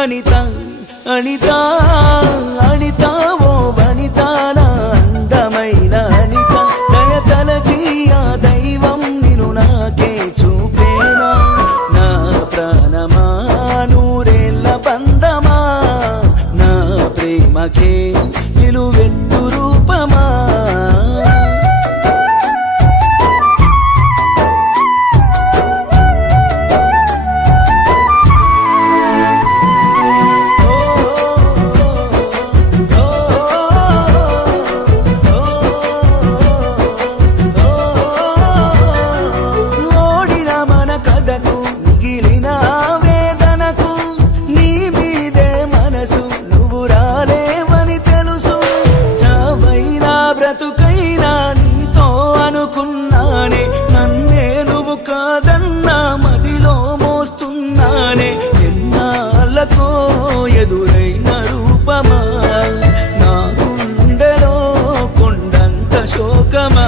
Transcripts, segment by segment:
అనిత అనిత అనిత ఓ వనిత నా అందమైన అనిత దయ తలచి ఆ దైవం నిన్ను నాకే చూపేనా నా ప్రాణమా నూరేళ్ళ బంధమా నా ప్రేమకే నిలువెత్తు రూపమా నన్నే నువ్వు కాదన్నా మదిలో మోస్తున్నానే ఎన్నాళ్ళకో ఎదురైన రూపమా నా గుండెలో కొండంత శోకమా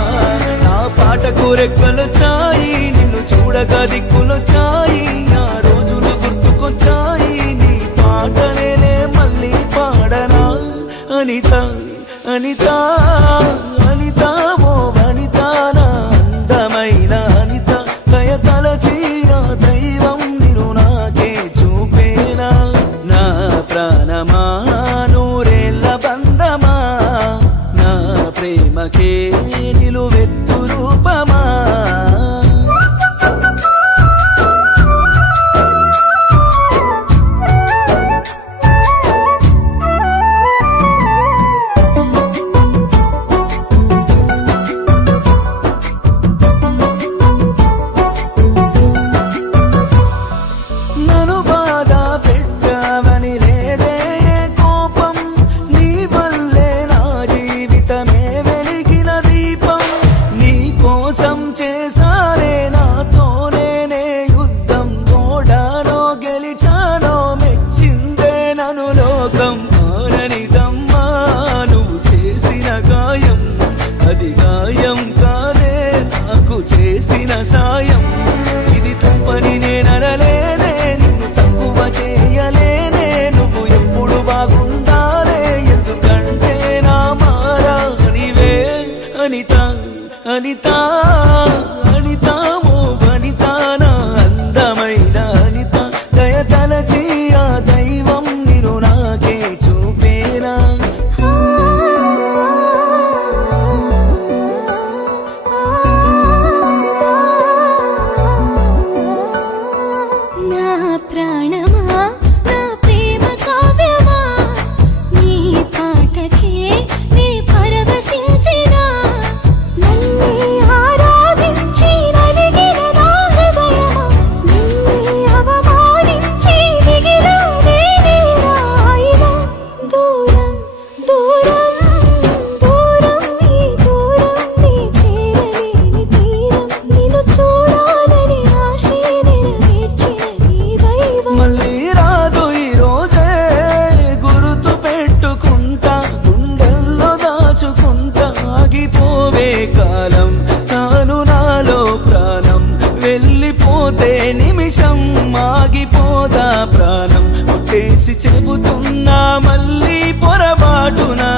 నా పాటకు రెక్కలొచ్చాయి నిన్ను చూడగా దిక్కులొచ్చాయి ఆ రోజులు గుర్తుకొచ్చాయి నీ పాటలేనే మళ్ళీ పాడనా అనిత అనిత అనిత ఓ వనిత నా అందమైన అనిత దయ తలచి ఆ దైవం నిన్ను నాకే చూపేనా నా ప్రాణమా నూరేళ్ళ బంధమా నా ప్రేమకే నిలువెత్తు రూపమా అది గాయం కాదే నాకు చేసిన సాయం ఇది తప్పని నేననలేనే నిన్ను తక్కువ చేయలేనే నువ్వు ఎప్పుడు బాగుండాలే ఎందుకంటే నా మారా నీవే అనిత అనిత అనిత ఓ వనిత నా అందమైన అనిత దయ తలచి ఆ దైవం నిన్ను నాకే చూపేనా ప్రాణమా నా ప్రేమ కావ్యమా నీ పాటకే నీ పరవశించినా నన్నే ఆరాధించి నలిగిన నా హృదయమా నిన్నే అవమానించి మిగిలినే రాయినా దూరం దూరం దూరం ఈ దూరం నీ చేరలేని తీరం నిన్ను చూడాలని ఆశే నెరవేర్చిన మళ్ళీ రాదు ఈ రోజే గుర్తు పెట్టుకుంటా గుండెల్లో దాచుకుంటా ఆగిపోవే కాలం తాను నాలో ప్రాణం వెళ్ళిపోతే నిమిషం ఆగిపోదా ప్రాణం కొట్టేసి చెబుతున్నా మళ్ళీ పొరపాటునా